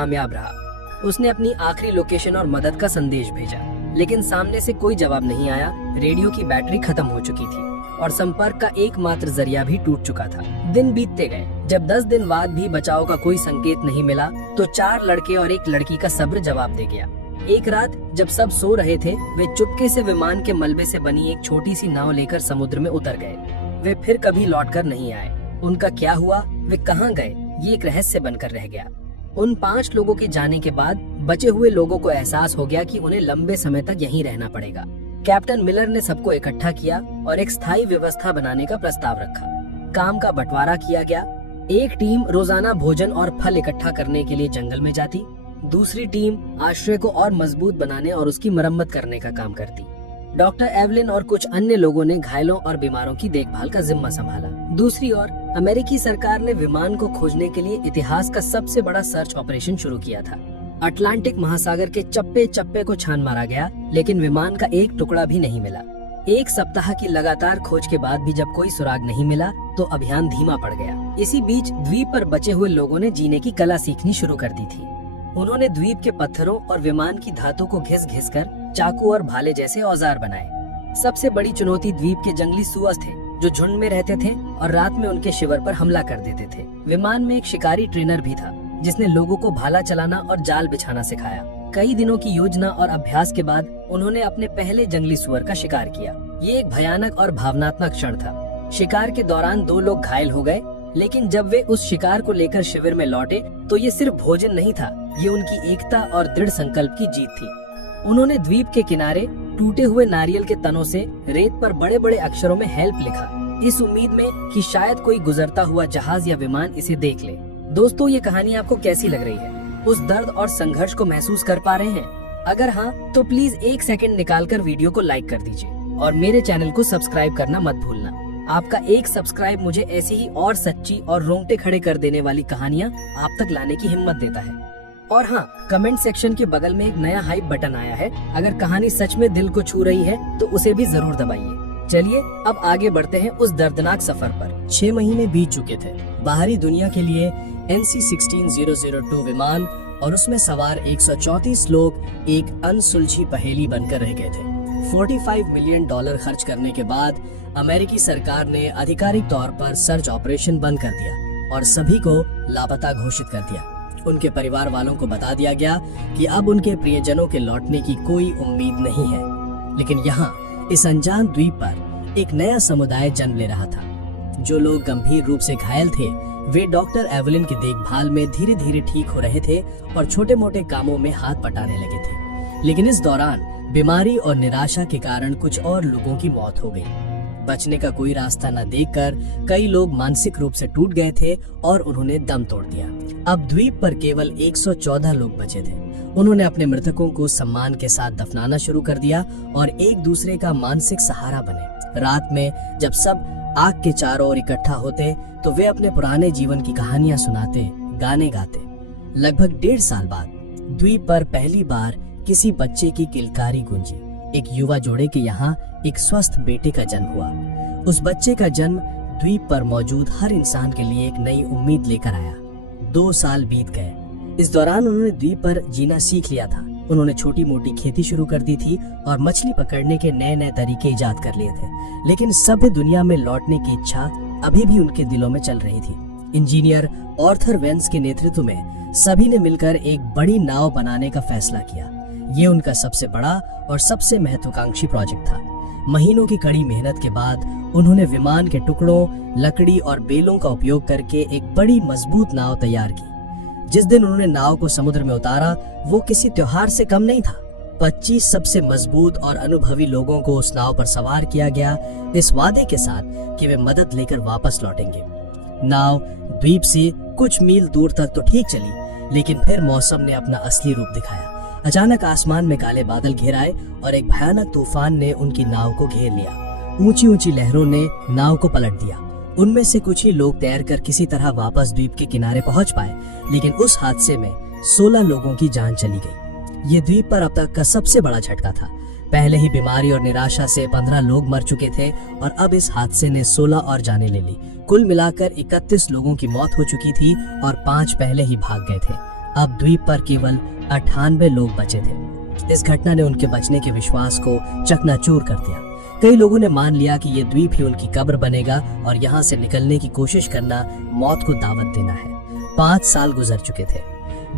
कामयाब रहा। उसने अपनी आखिरी लोकेशन और मदद का संदेश भेजा, लेकिन सामने से कोई जवाब नहीं आया। रेडियो की बैटरी खत्म हो चुकी थी और संपर्क का एकमात्र जरिया भी टूट चुका था। दिन बीतते गए। जब 10 दिन बाद भी बचाव का कोई संकेत नहीं मिला तो 4 लड़के और एक लड़की का सब्र जवाब दे गया। एक रात जब सब सो रहे थे, वे चुपके से विमान के मलबे से बनी एक छोटी सी नाव लेकर समुद्र में उतर गए। वे फिर कभी लौटकर नहीं आए। उनका क्या हुआ, वे कहाँ गए, ये एक रहस्य बनकर रह गया। उन 5 लोगों के जाने के बाद बचे हुए लोगों को एहसास हो गया कि उन्हें लंबे समय तक यहीं रहना पड़ेगा। कैप्टन मिलर ने सबको इकट्ठा किया और एक स्थायी व्यवस्था बनाने का प्रस्ताव रखा। काम का बंटवारा किया गया। एक टीम रोजाना भोजन और फल इकट्ठा करने के लिए जंगल में जाती, दूसरी टीम आश्रय को और मजबूत बनाने और उसकी मरम्मत करने का काम करती। डॉक्टर एवलिन और कुछ अन्य लोगों ने घायलों और बीमारों की देखभाल का जिम्मा संभाला। दूसरी ओर अमेरिकी सरकार ने विमान को खोजने के लिए इतिहास का सबसे बड़ा सर्च ऑपरेशन शुरू किया था। अटलांटिक महासागर के चप्पे चप्पे को छान मारा गया, लेकिन विमान का एक टुकड़ा भी नहीं मिला। 1 सप्ताह की लगातार खोज के बाद भी जब कोई सुराग नहीं मिला तो अभियान धीमा पड़ गया। इसी बीच द्वीप पर बचे हुए लोगों ने जीने की कला सीखनी शुरू कर दी थी। उन्होंने द्वीप के पत्थरों और विमान की धातु को घिस कर चाकू और भाले जैसे औजार बनाए। सबसे बड़ी चुनौती द्वीप के जंगली सुअर थे, जो झुंड में रहते थे और रात में उनके शिविर पर हमला कर देते थे। विमान में एक शिकारी ट्रेनर भी था, जिसने लोगों को भाला चलाना और जाल बिछाना सिखाया। कई दिनों की योजना और अभ्यास के बाद उन्होंने अपने पहले जंगली सुअर का शिकार किया। ये एक भयानक और भावनात्मक क्षण था। शिकार के दौरान 2 लोग घायल हो गए, लेकिन जब वे उस शिकार को लेकर शिविर में लौटे तो ये सिर्फ भोजन नहीं था, ये उनकी एकता और दृढ़ संकल्प की जीत थी। उन्होंने द्वीप के किनारे टूटे हुए नारियल के तनों से रेत पर बड़े बड़े अक्षरों में हेल्प लिखा, इस उम्मीद में कि शायद कोई गुजरता हुआ जहाज या विमान इसे देख ले। दोस्तों, ये कहानी आपको कैसी लग रही है? उस दर्द और संघर्ष को महसूस कर पा रहे हैं? अगर हाँ, तो प्लीज 1 सेकंड निकालकर वीडियो को लाइक कर दीजिए और मेरे चैनल को सब्सक्राइब करना मत भूलना। आपका एक सब्सक्राइब मुझे ऐसी ही और सच्ची और रोंगटे खड़े कर देने वाली कहानियाँ आप तक लाने की हिम्मत देता है। और हाँ, कमेंट सेक्शन के बगल में एक नया हाइप बटन आया है। अगर कहानी सच में दिल को छू रही है तो उसे भी जरूर दबाइए। चलिए अब आगे बढ़ते हैं उस दर्दनाक सफर पर। 6 महीने बीत चुके थे। बाहरी दुनिया के लिए NC-16002 विमान और उसमें सवार 134 लोग एक अनसुलझी पहेली बनकर रह गए थे। $45 मिलियन खर्च करने के बाद अमेरिकी सरकार ने आधिकारिक तौर पर सर्च ऑपरेशन बंद कर दिया और सभी को लापता घोषित कर दिया। उनके परिवार वालों को बता दिया गया कि अब उनके प्रियजनों के लौटने की कोई उम्मीद नहीं है। लेकिन यहाँ इस अनजान द्वीप पर एक नया समुदाय जन्म ले रहा था। जो लोग गंभीर रूप से घायल थे, वे डॉक्टर एवलिन की देखभाल में धीरे धीरे ठीक हो रहे थे और छोटे मोटे कामों में हाथ बटाने लगे थे। लेकिन इस दौरान बीमारी और निराशा के कारण कुछ और लोगों की मौत हो गई। बचने का कोई रास्ता न देखकर कई लोग मानसिक रूप से टूट गए थे और उन्होंने दम तोड़ दिया। अब द्वीप पर केवल 114 लोग बचे थे। उन्होंने अपने मृतकों को सम्मान के साथ दफनाना शुरू कर दिया और एक दूसरे का मानसिक सहारा बने। रात में जब सब आग के चारों ओर इकट्ठा होते तो वे अपने पुराने जीवन की कहानियां सुनाते, गाने गाते। लगभग 1.5 साल बाद द्वीप पर पहली बार किसी बच्चे की किलकारी गूंजी। एक युवा जोड़े के यहाँ एक स्वस्थ बेटे का जन्म हुआ। उस बच्चे का जन्म द्वीप पर मौजूद हर इंसान के लिए एक नई उम्मीद लेकर आया। 2 साल बीत गए। इस दौरान उन्होंने द्वीप पर जीना सीख लिया था। उन्होंने छोटी मोटी खेती शुरू कर दी थी और मछली पकड़ने के नए नए तरीके इजाद कर लिए थे। लेकिन सभ्य दुनिया में लौटने की इच्छा अभी भी उनके दिलों में चल रही थी। इंजीनियर आर्थर वेंस के नेतृत्व में सभी ने मिलकर एक बड़ी नाव बनाने का फैसला किया। ये उनका सबसे बड़ा और सबसे महत्वाकांक्षी प्रोजेक्ट था। महीनों की कड़ी मेहनत के बाद उन्होंने विमान के टुकड़ों, लकड़ी और बेलों का उपयोग करके एक बड़ी मजबूत नाव तैयार की। जिस दिन उन्होंने नाव को समुद्र में उतारा, वो किसी त्योहार से कम नहीं था। 25 सबसे मजबूत और अनुभवी लोगों को उस नाव पर सवार किया गया, इस वादे के साथ कि वे मदद लेकर वापस लौटेंगे। नाव द्वीप से कुछ मील दूर तक तो ठीक चली, लेकिन फिर मौसम ने अपना असली रूप दिखाया। अचानक आसमान में काले बादल घेर आए और एक भयानक तूफान ने उनकी नाव को घेर लिया। ऊंची ऊंची लहरों ने नाव को पलट दिया। उनमें से कुछ ही लोग तैरकर किसी तरह वापस द्वीप के किनारे पहुंच पाए, लेकिन उस हादसे में 16 लोगों की जान चली गई। ये द्वीप पर अब तक का सबसे बड़ा झटका था। पहले ही बीमारी और निराशा से 15 लोग मर चुके थे और अब इस हादसे ने 16 और जानें ले ली। कुल मिलाकर 31 लोगों की मौत हो चुकी थी और 5 पहले ही भाग गए थे। अब द्वीप पर केवल 98 लोग बचे थे। इस घटना ने उनके बचने के विश्वास को चकनाचूर कर दिया। कई लोगों ने मान लिया कि ये द्वीप ही उनकी कब्र बनेगा और यहाँ से निकलने की कोशिश करना मौत को दावत देना है। 5 साल गुजर चुके थे।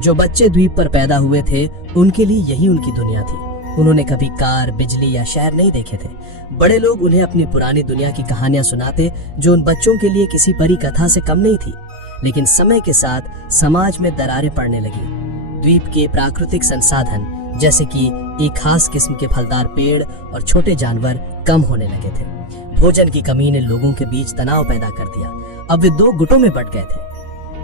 जो बच्चे द्वीप पर पैदा हुए थे उनके लिए यही उनकी दुनिया थी। उन्होंने कभी कार, बिजली या शहर नहीं देखे थे। बड़े लोग उन्हें अपनी पुरानी दुनिया की कहानियां सुनाते जो उन बच्चों के लिए किसी परी कथा से कम नहीं थी। लेकिन समय के साथ समाज में दरारें पड़ने लगी। द्वीप के प्राकृतिक संसाधन जैसे कि एक खास किस्म के फलदार पेड़ और छोटे जानवर कम होने लगे थे। भोजन की कमी ने लोगों के बीच तनाव पैदा कर दिया। अब वे 2 गुटों में बंट गए थे।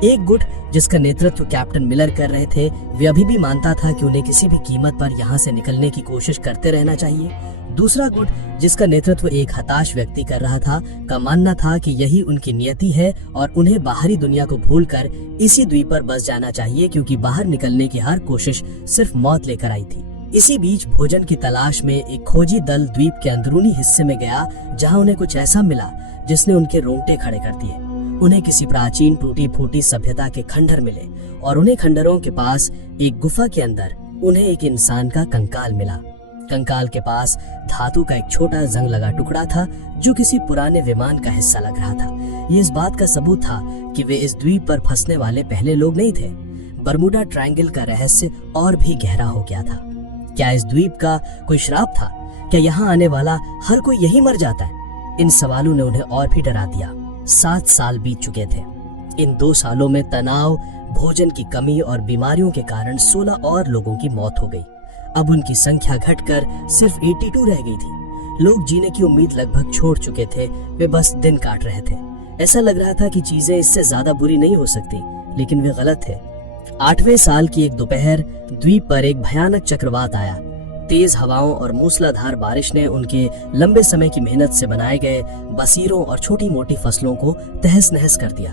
एक गुट जिसका नेतृत्व कैप्टन मिलर कर रहे थे, वे अभी भी मानता था कि उन्हें किसी भी कीमत पर यहाँ से निकलने की कोशिश करते रहना चाहिए। दूसरा गुट जिसका नेतृत्व एक हताश व्यक्ति कर रहा था, का मानना था कि यही उनकी नियति है और उन्हें बाहरी दुनिया को भूलकर इसी द्वीप पर बस जाना चाहिए, क्योंकि बाहर निकलने की हर कोशिश सिर्फ मौत लेकर आई थी। इसी बीच भोजन की तलाश में एक खोजी दल द्वीप के अंदरूनी हिस्से में गया, जहाँ उन्हें कुछ ऐसा मिला जिसने उनके रोंगटे खड़े कर दिए। उन्हें किसी प्राचीन टूटी फूटी सभ्यता के खंडहर मिले और उन्हें खंडहरों के पास एक गुफा के अंदर उन्हें एक इंसान का कंकाल मिला। कंकाल के पास धातु का एक छोटा जंग लगा टुकड़ा था जो किसी पुराने विमान का हिस्सा लग रहा था। ये इस बात का सबूत था कि वे इस द्वीप पर फंसने वाले पहले लोग नहीं थे। बरमूडा ट्रायंगल का रहस्य और भी गहरा हो गया था। क्या इस द्वीप का कोई श्राप था? क्या यहाँ आने वाला हर कोई यही मर जाता है? इन सवालों ने उन्हें और भी डरा दिया। 7 साल बीत चुके थे। इन 2 सालों में तनाव, भोजन की कमी और बीमारियों के कारण 16 और लोगों की मौत हो गई। अब उनकी संख्या घटकर सिर्फ 82 रह गई थी। लोग जीने की उम्मीद लगभग छोड़ चुके थे। वे बस दिन काट रहे थे। ऐसा लग रहा था कि चीजें इससे ज्यादा बुरी नहीं हो सकती, लेकिन वे गलत थे। 8वें साल की एक दोपहर द्वीप पर एक भयानक चक्रवात आया। तेज हवाओं और मूसलाधार बारिश ने उनके लंबे समय की मेहनत से बनाए गए बसीरों और छोटी मोटी फसलों को तहस नहस कर दिया।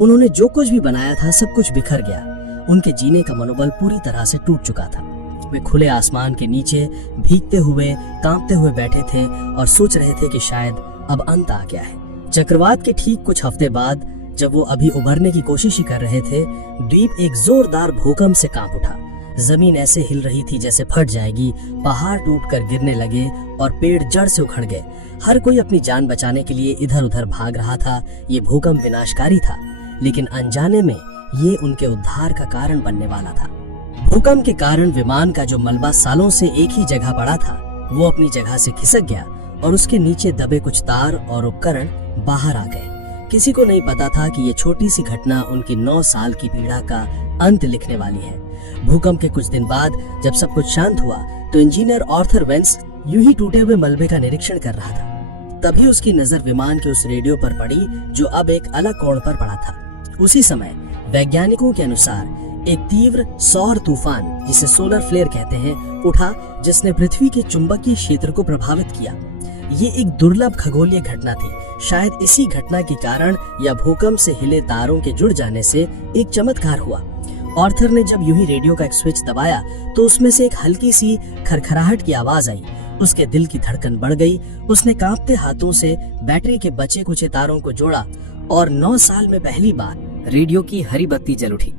उन्होंने जो कुछ भी बनाया था सब कुछ बिखर गया। उनके जीने का मनोबल पूरी तरह से टूट चुका था। वे खुले आसमान के नीचे भीगते हुए, कांपते हुए बैठे थे और सोच रहे थे कि शायद अब अंत आ गया है। चक्रवात के ठीक कुछ हफ्ते बाद, जब वो अभी उभरने की कोशिश ही कर रहे थे, द्वीप एक जोरदार भूकंप से कांप उठा। जमीन ऐसे हिल रही थी जैसे फट जाएगी। पहाड़ टूटकर गिरने लगे और पेड़ जड़ से उखड़ गए। हर कोई अपनी जान बचाने के लिए इधर उधर भाग रहा था। ये भूकंप विनाशकारी था, लेकिन अनजाने में ये उनके उद्धार का कारण बनने वाला था। भूकंप के कारण विमान का जो मलबा सालों से एक ही जगह पड़ा था, वो अपनी जगह से खिसक गया और उसके नीचे दबे कुछ तार और उपकरण बाहर आ गए। किसी को नहीं पता था कि ये छोटी सी घटना उनकी 9 साल की पीड़ा का अंत लिखने वाली है। भूकंप के कुछ दिन बाद जब सब कुछ शांत हुआ, तो इंजीनियर आर्थर वेंस यूं ही टूटे हुए मलबे का निरीक्षण कर रहा था। तभी उसकी नजर विमान के उस रेडियो पर पड़ी जो अब एक अलग कोण पर पड़ा था। उसी समय वैज्ञानिकों के अनुसार एक तीव्र सौर तूफान, जिसे सोलर फ्लेयर कहते हैं, उठा, जिसने पृथ्वी के चुंबकीय क्षेत्र को प्रभावित किया। ये एक दुर्लभ खगोलीय घटना थी। शायद इसी घटना के कारण या भूकंप से हिले तारों के जुड़ जाने से एक चमत्कार हुआ। आर्थर ने जब यूं ही रेडियो का एक स्विच दबाया तो उसमें से एक हल्की सी खरखराहट की आवाज आई। उसके दिल की धड़कन बढ़ गई। उसने कांपते हाथों से बैटरी के बचे कुछ तारों को जोड़ा और 9 साल में पहली बार रेडियो की हरी बत्ती जल उठी।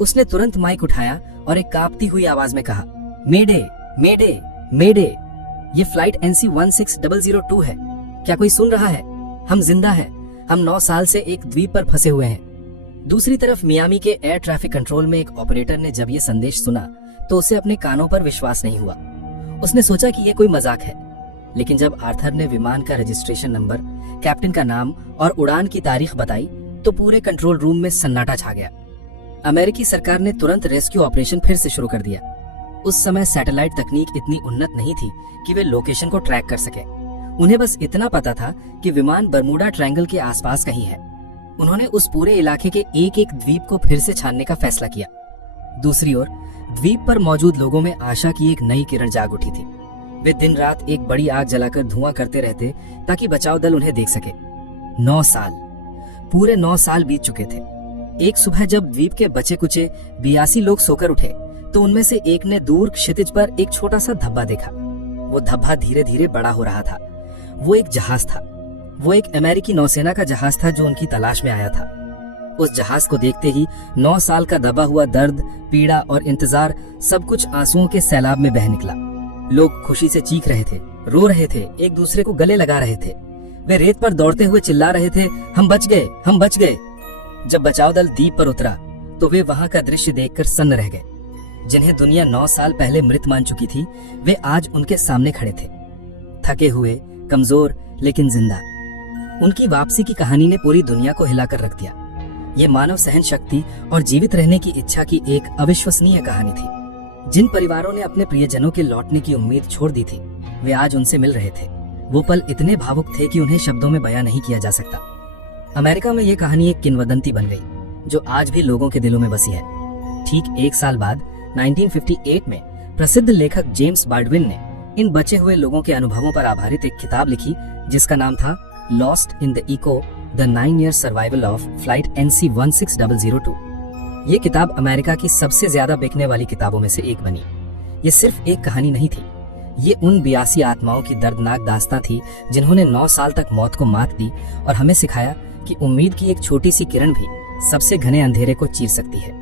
उसने तुरंत माइक उठाया और एक कांपती हुई आवाज में कहा, मेडे मेडे मेडे, ये फ्लाइट NC-16002 है। क्या कोई सुन रहा है? हम जिंदा हैं। हम 9 साल से एक द्वीप पर फंसे हुए हैं। दूसरी तरफ मियामी के एयर ट्रैफिक कंट्रोल में एक ऑपरेटर ने जब ये संदेश सुना तो उसे अपने कानों पर विश्वास नहीं हुआ। उसने सोचा कि ये कोई मजाक है। लेकिन जब आर्थर ने विमान का रजिस्ट्रेशन नंबर, कैप्टन का नाम और उड़ान की तारीख बताई तो पूरे कंट्रोल रूम में सन्नाटा छा गया। अमेरिकी सरकार ने तुरंत रेस्क्यू ऑपरेशन फिर से शुरू कर दिया। उस समय सैटेलाइट तकनीक इतनी उन्नत नहीं थी कि वे लोकेशन को ट्रैक कर सके। उन्हें बस इतना पता था कि विमान बरमूडा ट्रायंगल के आसपास कहीं है। उन्होंने उस पूरे इलाके के एक एक द्वीप को फिर से छानने का फैसला किया। दूसरी ओर द्वीप पर मौजूद लोगों में आशा की एक नई किरण जाग उठी थी। वे दिन रात एक बड़ी आग जलाकर धुआं करते रहते ताकि बचाव दल उन्हें देख सके। 9 साल, पूरे 9 साल बीत चुके थे। एक सुबह जब द्वीप के बचे कुचे 82 लोग सोकर उठे तो उनमें से एक ने दूर क्षितिज पर एक छोटा सा धब्बा देखा। वो धब्बा धीरे धीरे बड़ा हो रहा था। वो एक जहाज था। वो एक अमेरिकी नौसेना का जहाज था जो उनकी तलाश में आया था। उस जहाज को देखते ही 9 साल का दबा हुआ दर्द, पीड़ा और इंतजार सब कुछ आंसुओं के सैलाब में बह निकला। लोग खुशी से चीख रहे थे, रो रहे थे, एक दूसरे को गले लगा रहे थे। वे रेत पर दौड़ते हुए चिल्ला रहे थे, हम बच गए, हम बच गए। जब बचाव दल द्वीप पर उतरा तो वे वहां का दृश्य देखकर सन्न रह गए। जिन्हें दुनिया 9 साल पहले मृत मान चुकी थी, वे आज उनके सामने खड़े थे, थके हुए, कमजोर लेकिन जिंदा। उनकी वापसी की कहानी ने पूरी दुनिया को हिलाकर रख दिया। ये मानव सहन शक्ति और जीवित रहने की इच्छा की एक अविश्वसनीय कहानी थी। जिन परिवारों ने अपने प्रियजनों के लौटने की उम्मीद छोड़ दी थी, वे आज उनसे मिल रहे थे। वो पल इतने भावुक थे कि उन्हें शब्दों में बयां नहीं किया जा सकता। अमेरिका में ये कहानी एक किंवदंती बन गई, जो आज भी लोगों के दिलों में बसी है। ठीक 1 साल बाद 1958 में प्रसिद्ध लेखक जेम्स बाल्डविन ने इन बचे हुए लोगों के अनुभवों पर आधारित एक किताब लिखी, जिसका नाम था lost in the echo, the 9-year survival of flight NC-16002। ये किताब अमेरिका की सबसे ज्यादा बिकने वाली किताबों में से एक बनी। ये सिर्फ एक कहानी नहीं थी, ये उन 82 आत्माओं की दर्दनाक दास्तां थी जिन्होंने 9 साल तक मौत को मात दी और हमें सिखाया कि उम्मीद की एक छोटी सी किरण भी सबसे घने अंधेरे को चीर सकती है।